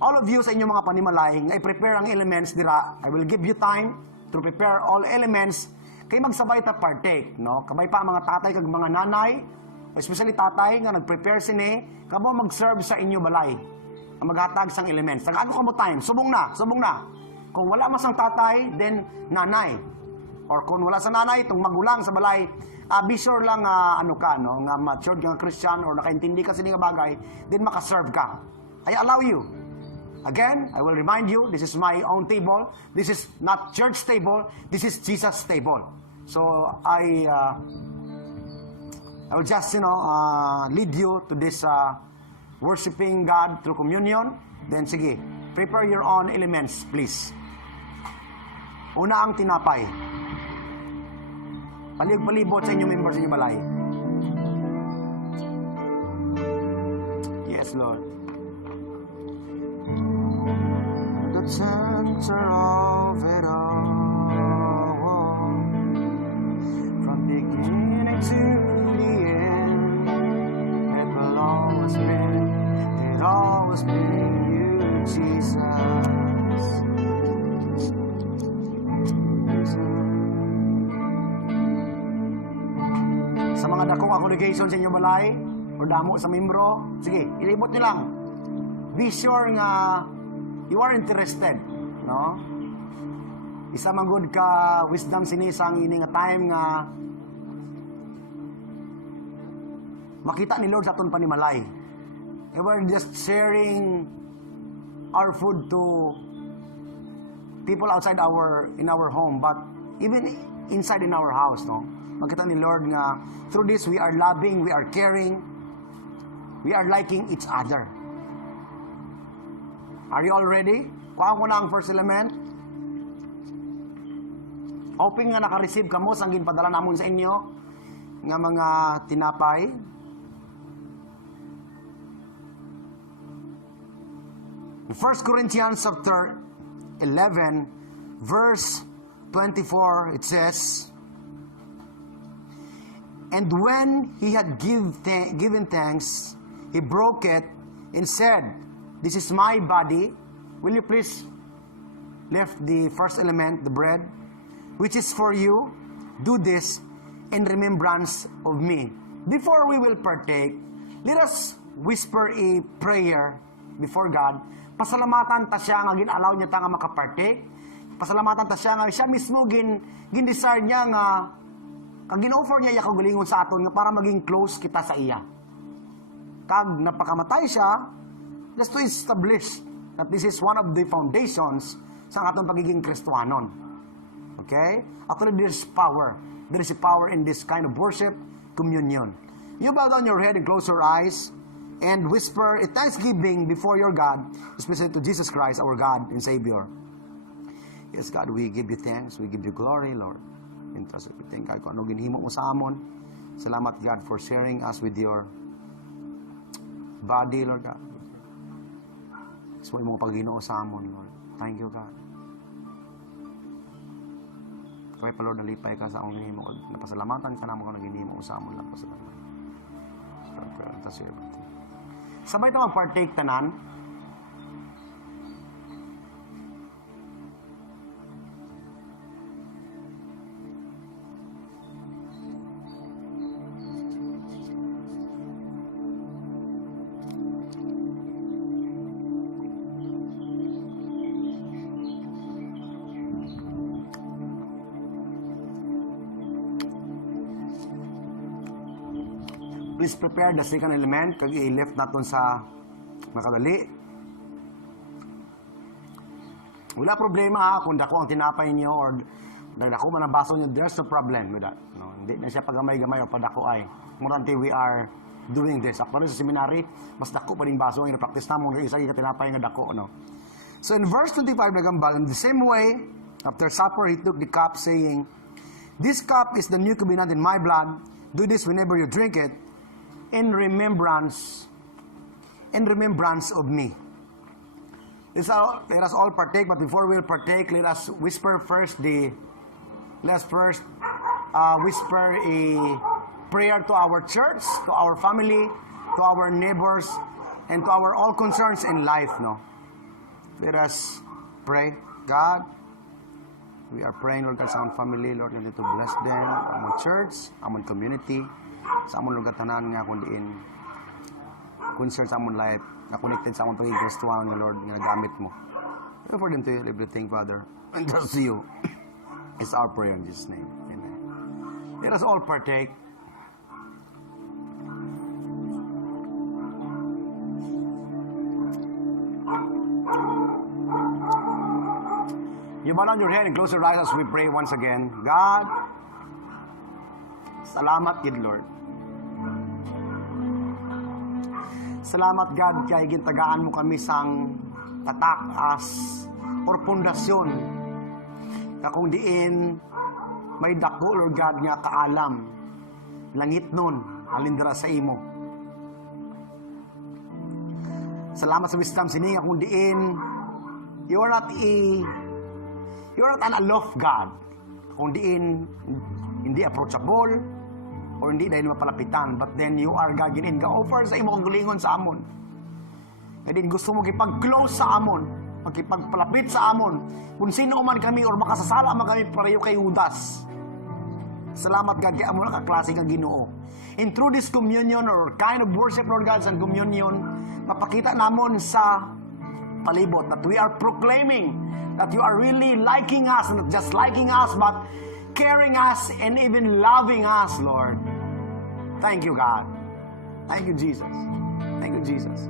all of you sa inyong mga panimalay nga i-prepare ang elements dira. I will give you time to prepare all elements kay magsabay ta partake, no? Kamay pa ang mga tatay kag mga nanay, especially tatay nga nag-prepare sini, kamo mag-serve sa inyo balay. Ang maghatag sang elements. Tag ako kamo time, subong na. Kung wala man sang tatay, then nanay. Or kung wala sa nanay, itong magulang sa balay, be sure lang nga matured nga Christian or nakaintindi ka sa nga bagay, then makaserve ka. I allow you. Again, I will remind you, this is my own table. This is not church table. This is Jesus' table. So, I will just, lead you to this worshiping God through communion. Then, sige, prepare your own elements, please. Una ang tinapay. Palibot sa inyong members sa inyong balay. Yes, Lord. The center of it all, from beginning to the end, it will always be you, Jesus. Sa mga dakong congregation sa inyong balay, o damo sa membro, sige, ilibot nyo lang. Be sure nga you are interested, no? Isa man good ka wisdom sinisang ini nga time nga makita ni Lord sa aton panimalay. We're just sharing our food to people outside in our home, but even inside in our house, no? Makita ni Lord nga through this we are loving, we are caring, we are liking each other. Are you all ready? Kuha ko na ang first element. Hoping nga naka-receive kamo sa ginpadala namon sa inyo nga mga tinapay. In 1 Corinthians chapter 11 verse 24 it says, "And when he had given thanks, he broke it and said, 'This is my body.'" Will you please lift the first element, the bread, which is for you. Do this in remembrance of me. Before we will partake, let us whisper a prayer before God. Pasalamatan ta siya nga ginalaw niya ta nga makapartake. Pasalamatan ta siya nga siya mismo gin-desire niya nga kag gin-offer niya kagalingon sa aton nga para maging close kita sa iya. Kag napakamatay siya just to establish that this is one of the foundations sa atong pagiging Kristohanon. Okay? Actually, there's power. There is a power in this kind of worship, communion. You bow down your head and close your eyes and whisper a thanksgiving before your God, especially to Jesus Christ, our God and Savior. Yes, God, we give you thanks. We give you glory, Lord. And trust we thank God kung ano ginhimo mo sa amon. Salamat, God, for sharing us with your body, Lord God. So, imong pagginoo sa amon, Lord. Thank you, God. Kaya pa, Lord, nalipay ka sa amon ginhimo. Napasalamatan ka naman kung naginhimo sa amon lang. Pasalamat. Sabay ito mag-partake tanan. Please prepare the second element kag i-lift naton sa makadali. Wala problema kung dako ang tinapay niyo or dako man ang baso niyo, there's no problem with that. No, hindi na siya pagamay-gamay o padako ay. Murante we are doing this. Ako sa seminary, mas dako pa ding baso ang i-practice namon isa ka tinapay nga dako, no. So in verse 25 nagambal, in the same way, after supper he took the cup saying, "This cup is the new covenant in my blood. Do this whenever you drink it in remembrance of me." Let us all partake, but before we partake, let us whisper first whisper a prayer to our church, to our family, to our neighbors, and to our all concerns in life, no? Let us pray. God, we are praying, Lord God, sa among family, Lord, God, to bless them, among church, among community, sa among lugar tanan nga kung diin concern sa among life, na connected sa among pagiging Kristohanon nga Lord, nga nagamit mo. Pray for them to you, everything, Father, and trust you. It's our prayer in Jesus' name. Amen. Let us all partake. You bow down your head and close your eyes as we pray once again. God, salamat, good Lord. Salamat, God, kaya gintagaan mo kami sang tatak as or pundasyon na kung diin may dako, Lord God, nga kaalam. Langit nun, alindra sa imo. Salamat sa wisdom sininga kung diin, you're not an alof God. Kung diin, hindi approachable, or hindi dahil mapalapitan, but then you are God, ginin ka offer sa imo kang gulingon sa amon. Kaya din gusto mo kipag-close sa amon, magkipagpalapit sa amon, kung sino man kami or makasasala man kami pareho kay Judas. Salamat God, kaya amon ka klase kang Ginoo. And through this communion or kind of worship, Lord God, sa communion, mapakita namon sa palibot that we are proclaiming that you are really liking us, not just liking us, but caring us and even loving us, Lord. Thank you, God. Thank you, Jesus. Thank you, Jesus.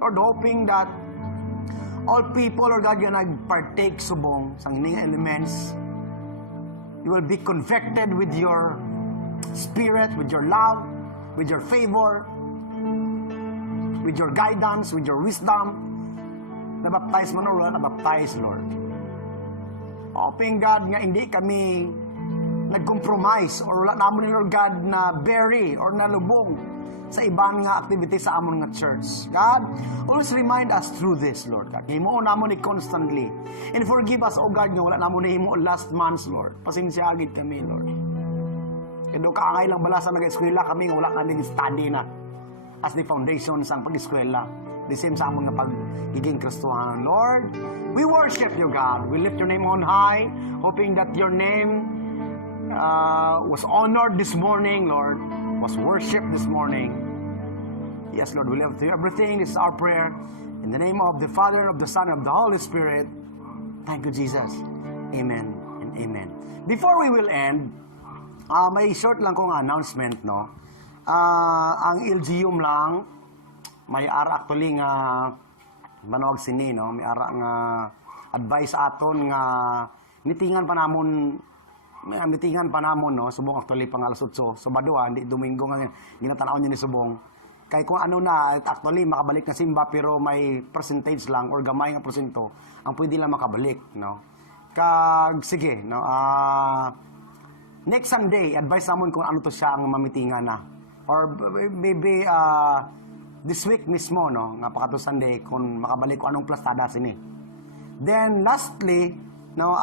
Lord, hoping that all people, Lord God, yung nag-partake subong sa hining elements, you will be convicted with your spirit, with your love, with your favor, with your guidance, with your wisdom. Nabaptize man, Lord, nabaptize, Lord. Hoping, God, nga hindi kami nag-compromise or wala namon ni Lord God na bury or nalubong sa ibang nga activity sa amon nga church. God, always remind us through this, Lord God. Himo namon ni constantly. And forgive us, oh God, nga wala namon ni himo last months, Lord. Pasensya agad kami, Lord. Kaya kaangay lang bala sa nag-eskwela kami nga wala kami study na as the foundation sang pag-eskwela. The same sa amon nga pagiging Kristohanan. Lord, we worship you, God. We lift your name on high, hoping that your name was honored this morning, Lord, was worshipped this morning. Yes, Lord, we love to you everything. This is our prayer. In the name of the Father, of the Son, of the Holy Spirit. Thank you, Jesus. Amen and amen. Before we will end, may short lang kong announcement, no? Ang LGUM lang, may ara actually nga manawag sini, no? May ara nga advice aton nga mitingan pa namon, no? Subong actually pang alas 8, Sabado, hindi Domingo nga ginatanaw niya ni Subong. Kay kung ano na, actually makabalik na simba pero may percentage lang or gamay nga porsyento ang pwede lang makabalik, no? Sige, no? Next Sunday, advice namon kung ano to siya ang mamitingan na. Or maybe this week mismo, no? Nga pa to Sunday, kung makabalik ko anong plastada sini. Then lastly, no,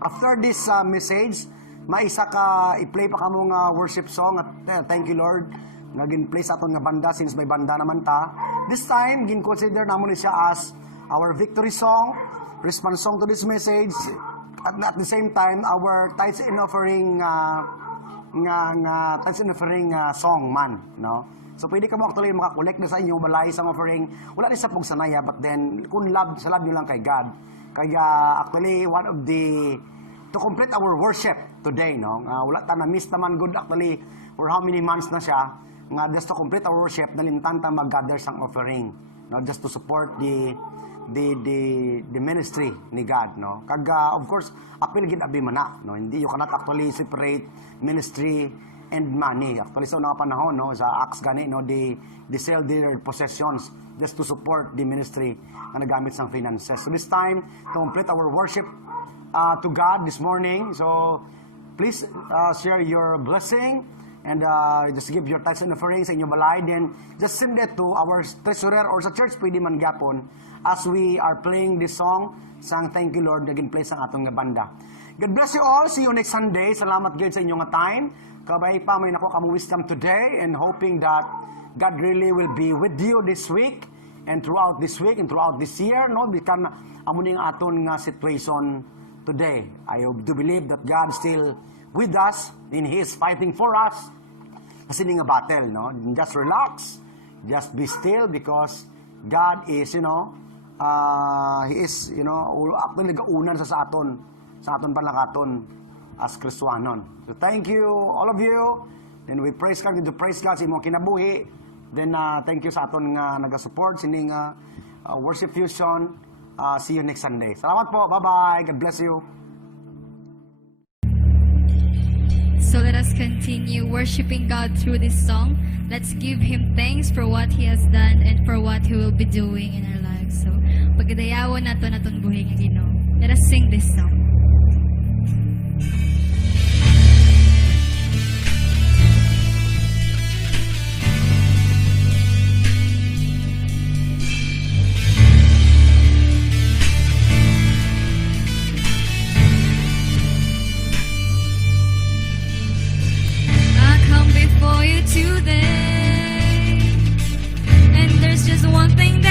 after this message, maisa ka i-play pa kamong worship song at thank you Lord. Nagin-play sa aton nga banda since may banda naman ta. This time, gin-consider namon siya as our victory song, response song to this message. At the same time, our tithes and offering tithes and offering song man, no? So pwede ka mo actually makakolect na sa inyo balay sa offering. Wala din sa pagsanaya, but then kung love nyo lang kay God. Kaya actually one of the to complete our worship today, no? Wala ta na miss naman good actually for how many months na siya. Nga just to complete our worship, nalimtan ta mag-gather sang offering, no? Just to support the ministry ni God, no? Kaga of course apil gid abi man no? Hindi you cannot actually separate ministry and money. Actually sa una panahon, no, sa Acts gani, no, they sell their possessions just to support the ministry na nagamit sang finances. So this time to complete our worship to God this morning, so please share your blessing and just give your tithes and offerings sa inyong balay, then just send it to our treasurer or sa church pwede man gyapon as we are playing this song sang Thank You Lord naging play sang atong nga banda. God bless you all. See you next Sunday. Salamat God sa inyong time. Kabay pa may nako kamo wisdom today and hoping that God really will be with you this week and throughout this week and throughout this year, no, bikan amo ning aton nga situation today. I do believe that God still with us and He is fighting for us. Kasi nga battle, no? Just relax. Just be still because God is, you know, He is, you know, actually nagaunan sa aton palakaton as Kristohanon. So thank you, all of you. Then we praise God, to praise God sa imong kinabuhi. Then thank you sa aton nga naga-support sining Worship Fusion. See you next Sunday. Salamat po. Bye-bye. God bless you. So let us continue worshiping God through this song. Let's give Him thanks for what He has done and for what He will be doing in our lives. So, pagkadayawan nato natong buhay nga Ginoo. Let us sing this song. one thing that